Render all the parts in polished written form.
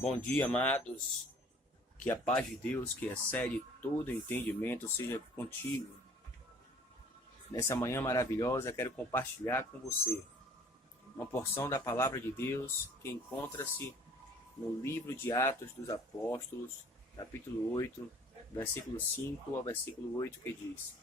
Bom dia, amados. Que a paz de Deus, que excede todo entendimento, seja contigo. Nessa manhã maravilhosa, quero compartilhar com você uma porção da palavra de Deus que encontra-se no livro de Atos dos Apóstolos, capítulo 8, versículo 5 ao versículo 8, que diz: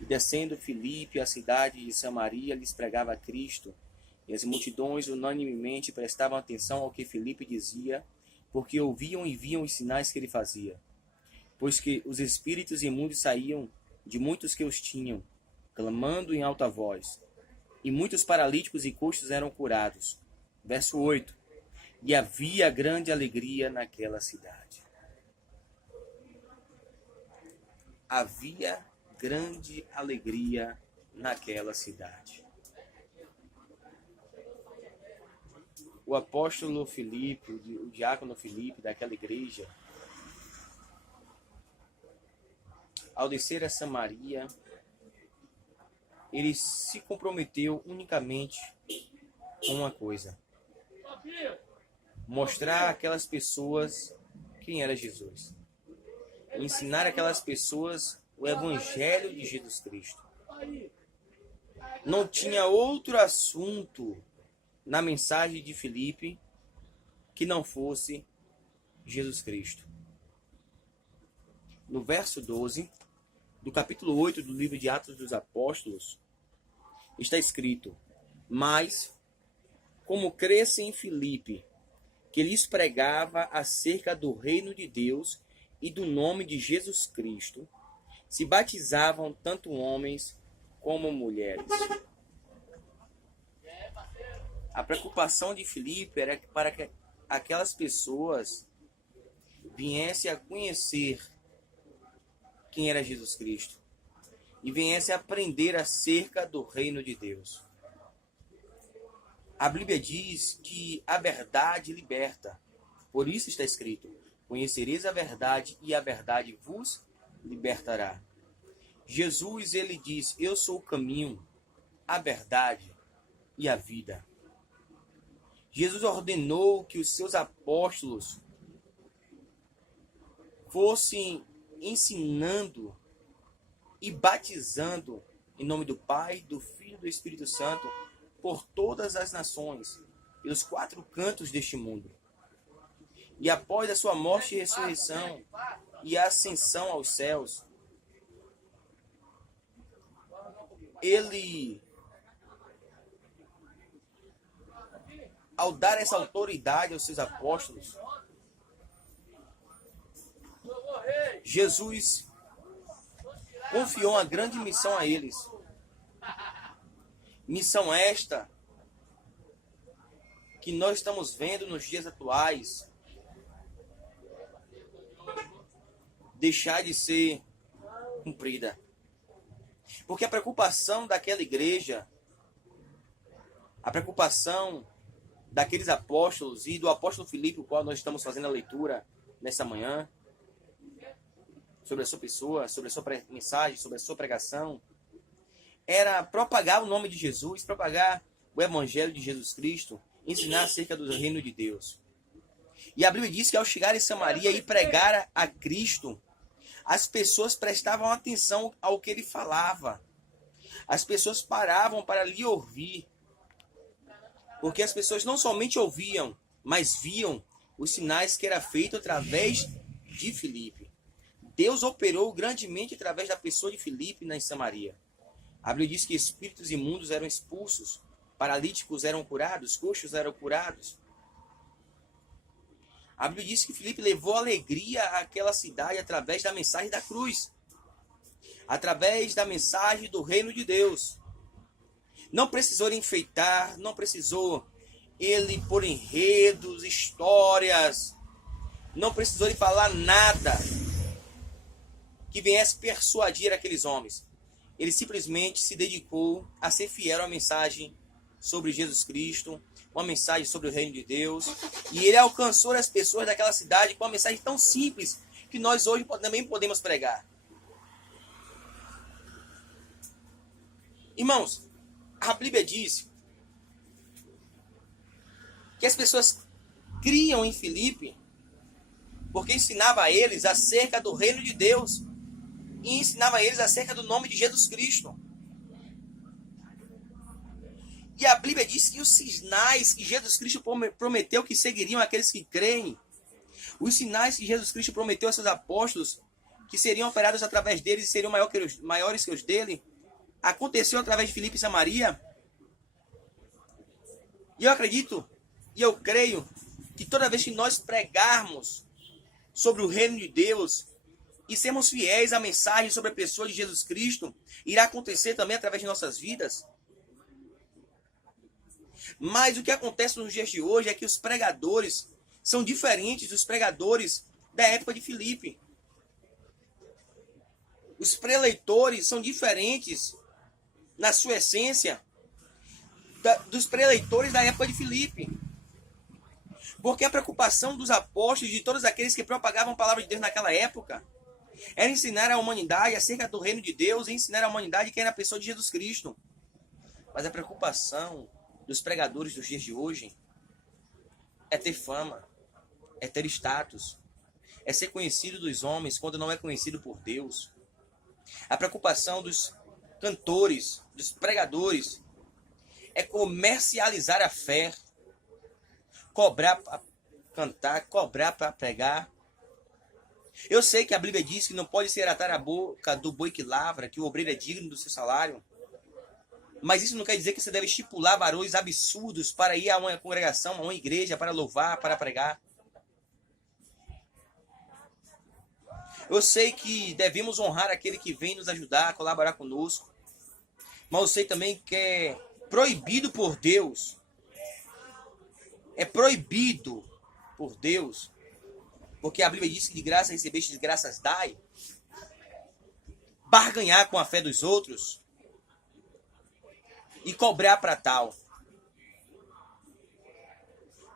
E descendo Filipe à cidade de Samaria, lhes pregava a Cristo, e as multidões unanimemente prestavam atenção ao que Filipe dizia, porque ouviam e viam os sinais que ele fazia. Pois que os espíritos imundos saíam de muitos que os tinham, clamando em alta voz. E muitos paralíticos e coxos eram curados. Verso 8. E havia grande alegria naquela cidade. Havia grande alegria naquela cidade. O apóstolo Filipe, o diácono Filipe daquela igreja, ao descer a Samaria, ele se comprometeu unicamente com uma coisa: mostrar àquelas pessoas quem era Jesus. Ensinar àquelas pessoas o evangelho de Jesus Cristo. Não tinha outro assunto na mensagem de Filipe que não fosse Jesus Cristo. No verso 12 do capítulo 8 do livro de Atos dos Apóstolos, está escrito: Mas, como cresce em Filipe, que lhes pregava acerca do reino de Deus e do nome de Jesus Cristo, se batizavam tanto homens como mulheres. A preocupação de Filipe era para que aquelas pessoas viessem a conhecer quem era Jesus Cristo e viessem a aprender acerca do reino de Deus. A Bíblia diz que a verdade liberta. Por isso está escrito: conhecereis a verdade e a verdade vos libertará. Jesus, ele diz: eu sou o caminho, a verdade e a vida. Jesus ordenou que os seus apóstolos fossem ensinando e batizando em nome do Pai, do Filho e do Espírito Santo por todas as nações, pelos quatro cantos deste mundo. E após a sua morte e ressurreição e a ascensão aos céus, ele, ao dar essa autoridade aos seus apóstolos, Jesus confiou uma grande missão a eles. Missão esta que nós estamos vendo nos dias atuais deixar de ser cumprida. Porque a preocupação daquela igreja, a preocupação daqueles apóstolos e do apóstolo Filipe, o qual nós estamos fazendo a leitura nessa manhã, sobre a sua pessoa, sobre a sua mensagem, sobre a sua pregação, era propagar o nome de Jesus, propagar o evangelho de Jesus Cristo, ensinar acerca do reino de Deus. E a Bíblia diz que ao chegar em Samaria e pregar a Cristo, as pessoas prestavam atenção ao que ele falava. As pessoas paravam para lhe ouvir. Porque as pessoas não somente ouviam, mas viam os sinais que era feito através de Filipe. Deus operou grandemente através da pessoa de Filipe na Samaria. A Bíblia diz que espíritos imundos eram expulsos, paralíticos eram curados, coxos eram curados. A Bíblia diz que Filipe levou alegria àquela cidade através da mensagem da cruz, através da mensagem do reino de Deus. Não precisou enfeitar, não precisou ele pôr enredos, histórias, não precisou ele falar nada que viesse persuadir aqueles homens. Ele simplesmente se dedicou a ser fiel à mensagem sobre Jesus Cristo, uma mensagem sobre o reino de Deus, e ele alcançou as pessoas daquela cidade com uma mensagem tão simples que nós hoje também podemos pregar. Irmãos, a Bíblia diz que as pessoas criam em Filipe, porque ensinava a eles acerca do reino de Deus e ensinava a eles acerca do nome de Jesus Cristo. E a Bíblia diz que os sinais que Jesus Cristo prometeu que seguiriam aqueles que creem, os sinais que Jesus Cristo prometeu a seus apóstolos, que seriam operados através deles e seriam maiores que os dele, aconteceu através de Filipe e Samaria. E eu acredito, e eu creio, que toda vez que nós pregarmos sobre o reino de Deus e sermos fiéis à mensagem sobre a pessoa de Jesus Cristo, irá acontecer também através de nossas vidas. Mas o que acontece nos dias de hoje é que os pregadores são diferentes dos pregadores da época de Filipe. Os preleitores são diferentes na sua essência dos preleitores da época de Filipe. Porque a preocupação dos apóstolos e de todos aqueles que propagavam a palavra de Deus naquela época era ensinar a humanidade acerca do reino de Deus e ensinar a humanidade quem era a pessoa de Jesus Cristo. Mas a preocupação dos pregadores dos dias de hoje é ter fama, é ter status, é ser conhecido dos homens quando não é conhecido por Deus. A preocupação dos cantores, dos pregadores, é comercializar a fé, cobrar para cantar, cobrar para pregar. Eu sei que a Bíblia diz que não pode ser atar a boca do boi que lavra, que o obreiro é digno do seu salário. Mas isso não quer dizer que você deve estipular varões absurdos para ir a uma congregação, a uma igreja, para louvar, para pregar. Eu sei que devemos honrar aquele que vem nos ajudar, colaborar conosco. Mas eu sei também que é proibido por Deus. É proibido por Deus. Porque a Bíblia diz que de graça recebeste, de graças dai. Barganhar com a fé dos outros. E cobrar para tal.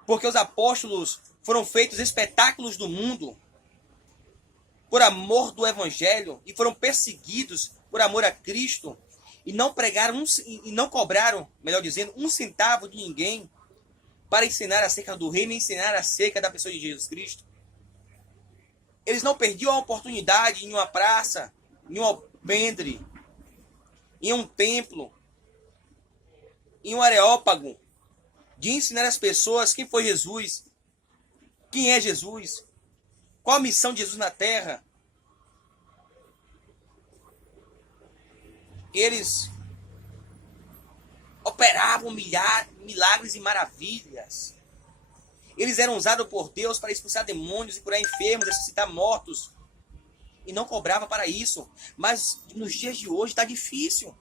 Porque os apóstolos foram feitos espetáculos do mundo por amor do evangelho e foram perseguidos por amor a Cristo e não pregaram e não cobraram, melhor dizendo, um centavo de ninguém para ensinar acerca do reino e ensinar acerca da pessoa de Jesus Cristo. Eles não perdiam a oportunidade em uma praça, em um alpendre, em um templo, em um areópago, de ensinar às pessoas quem foi Jesus, quem é Jesus, qual a missão de Jesus na terra. Eles operavam milagres e maravilhas. Eles eram usados por Deus para expulsar demônios e curar enfermos, ressuscitar mortos. E não cobrava para isso. Mas nos dias de hoje está difícil.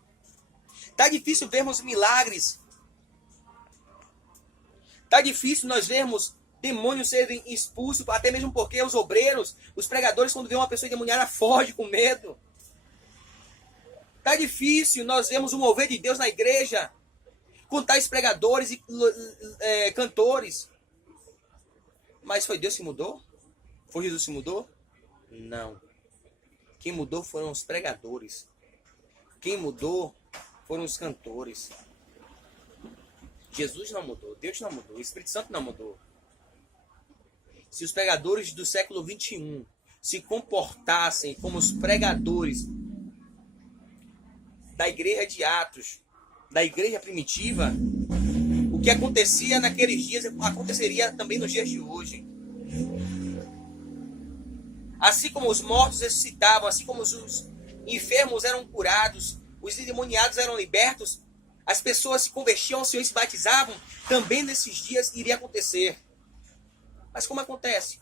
Está difícil vermos milagres. Está difícil nós vermos demônios serem expulsos, até mesmo porque os obreiros, os pregadores, quando vê uma pessoa endemoniada, foge com medo. Está difícil nós vemos o mover de Deus na igreja, com tais pregadores e cantores. Mas foi Deus que mudou? Foi Jesus que mudou? Não. Quem mudou foram os pregadores. Quem mudou foram os cantores. Jesus não mudou, Deus não mudou, o Espírito Santo não mudou. Se os pregadores do século XXI se comportassem como os pregadores da igreja de Atos, da igreja primitiva, o que acontecia naqueles dias aconteceria também nos dias de hoje. Assim como os mortos ressuscitavam, assim como os enfermos eram curados, os endemoniados eram libertos, as pessoas se convertiam ao Senhor e se batizavam, também nesses dias iria acontecer. Mas como acontece?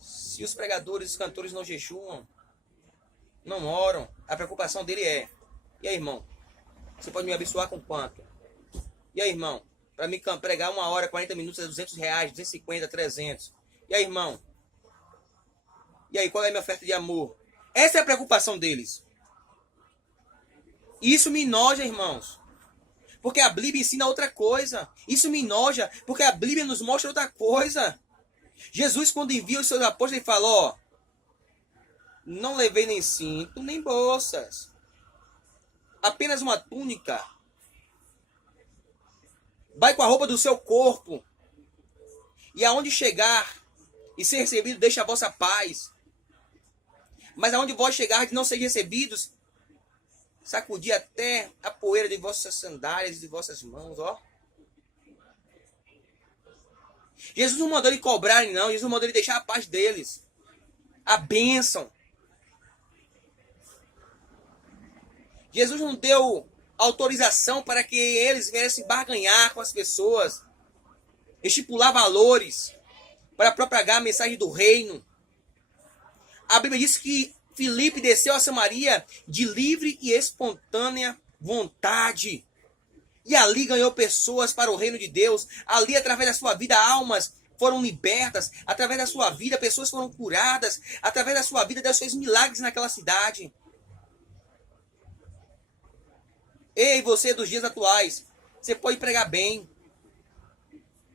Se os pregadores e os cantores não jejuam, não oram, a preocupação dele é: e aí, irmão, você pode me abençoar com quanto? E aí, irmão, para me pregar 1 hora, 40 minutos é R$200, 250, 300. E aí, irmão? E aí, qual é a minha oferta de amor? Essa é a preocupação deles. Isso me enoja, irmãos. Porque a Bíblia ensina outra coisa. Isso me enoja, porque a Bíblia nos mostra outra coisa. Jesus, quando envia os seus apóstolos, ele fala: ó, não levei nem cinto, nem bolsas. Apenas uma túnica. Vai com a roupa do seu corpo. E aonde chegar e ser recebido, deixa a vossa paz. Mas aonde vós chegar de não ser recebidos, sacudir até a poeira de vossas sandálias e de vossas mãos, ó. Jesus não mandou ele cobrarem, não. Jesus mandou ele deixar a paz deles. A bênção. Jesus não deu autorização para que eles viessem barganhar com as pessoas, estipular valores para propagar a mensagem do reino. A Bíblia diz que Filipe desceu a Samaria de livre e espontânea vontade. E ali ganhou pessoas para o reino de Deus. Ali, através da sua vida, almas foram libertas. Através da sua vida, pessoas foram curadas. Através da sua vida, Deus fez milagres naquela cidade. Ei, você dos dias atuais, você pode pregar bem.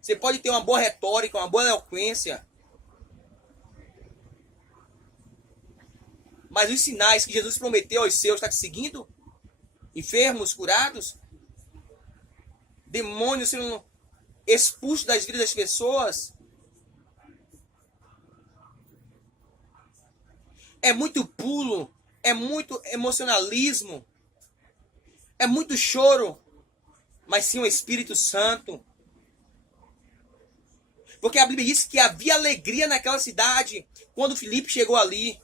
Você pode ter uma boa retórica, uma boa eloquência. Mas os sinais que Jesus prometeu aos seus, está te seguindo? Enfermos, curados? Demônios sendo expulsos das vidas das pessoas? É muito pulo, é muito emocionalismo, é muito choro, mas sim o Espírito Santo. Porque a Bíblia diz que havia alegria naquela cidade quando Filipe chegou ali.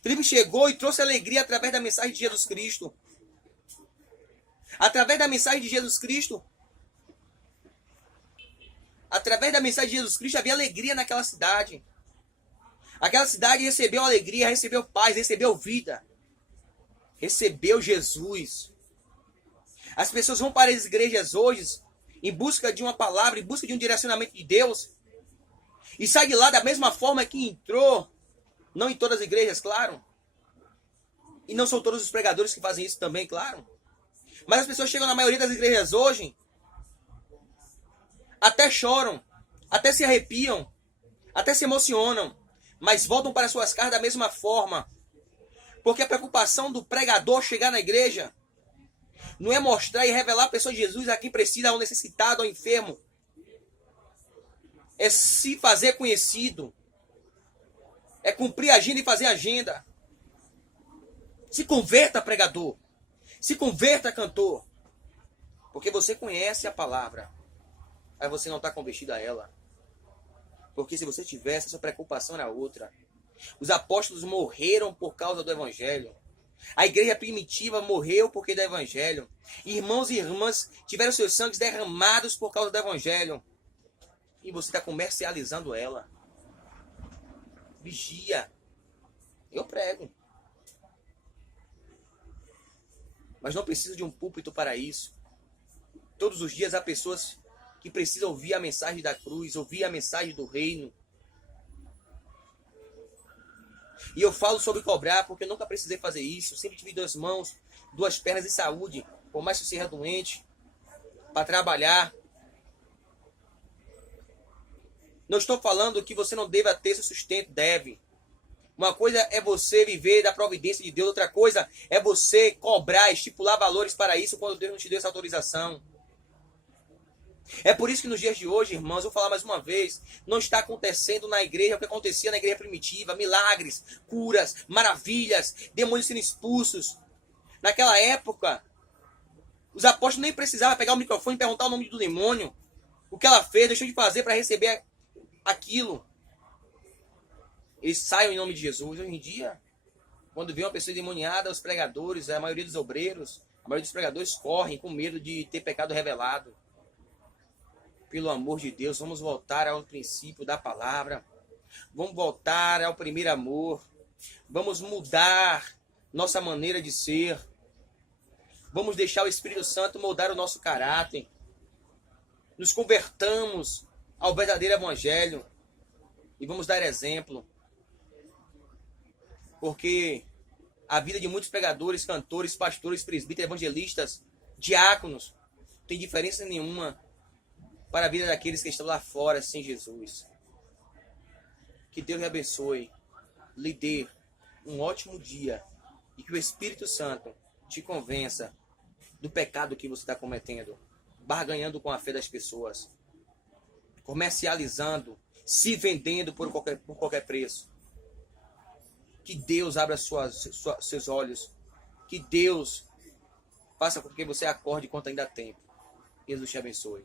Filipe chegou e trouxe alegria através da mensagem de Jesus Cristo. Através da mensagem de Jesus Cristo. Através da mensagem de Jesus Cristo havia alegria naquela cidade. Aquela cidade recebeu alegria, recebeu paz, recebeu vida. Recebeu Jesus. As pessoas vão para as igrejas hoje em busca de uma palavra, em busca de um direcionamento de Deus. E sai de lá da mesma forma que entrou. Não em todas as igrejas, claro. E não são todos os pregadores que fazem isso também, claro. Mas as pessoas chegam na maioria das igrejas hoje, até choram, até se arrepiam, até se emocionam, mas voltam para suas casas da mesma forma. Porque a preocupação do pregador chegar na igreja não é mostrar e revelar a pessoa de Jesus a quem precisa, ao necessitado, ao enfermo. É se fazer conhecido. É cumprir a agenda e fazer agenda. Se converta, pregador. Se converta, cantor. Porque você conhece a palavra. Mas você não está convertido a ela. Porque se você tivesse, essa preocupação era outra. Os apóstolos morreram por causa do evangelho. A igreja primitiva morreu porque do evangelho. Irmãos e irmãs tiveram seus sangues derramados por causa do evangelho. E você está comercializando ela. Vigia. Eu prego. Mas não preciso de um púlpito para isso. Todos os dias há pessoas que precisam ouvir a mensagem da cruz, ouvir a mensagem do reino. E eu falo sobre cobrar porque eu nunca precisei fazer isso. Eu sempre tive 2 mãos, 2 pernas de saúde, por mais que eu seja doente, para trabalhar. Não estou falando que você não deva ter seu sustento, deve. Uma coisa é você viver da providência de Deus, outra coisa é você cobrar, estipular valores para isso quando Deus não te deu essa autorização. É por isso que nos dias de hoje, irmãos, eu vou falar mais uma vez, não está acontecendo na igreja o que acontecia na igreja primitiva, milagres, curas, maravilhas, demônios sendo expulsos. Naquela época, os apóstolos nem precisavam pegar o microfone e perguntar o nome do demônio. O que ela fez, deixou de fazer para receber aquilo. Eles saem em nome de Jesus. Hoje em dia, quando vê uma pessoa endemoniada, os pregadores, a maioria dos obreiros, a maioria dos pregadores correm com medo de ter pecado revelado. Pelo amor de Deus, vamos voltar ao princípio da palavra. Vamos voltar ao primeiro amor. Vamos mudar nossa maneira de ser. Vamos deixar o Espírito Santo moldar o nosso caráter. Nos convertamos ao verdadeiro evangelho. E vamos dar exemplo. Porque a vida de muitos pregadores, cantores, pastores, presbíteros, evangelistas, diáconos, não tem diferença nenhuma para a vida daqueles que estão lá fora sem Jesus. Que Deus lhe abençoe, lhe dê um ótimo dia e que o Espírito Santo te convença do pecado que você está cometendo, barganhando com a fé das pessoas, comercializando, se vendendo por qualquer preço. Que Deus abra seus olhos. Que Deus faça com que você acorde enquanto ainda há tempo. Jesus te abençoe.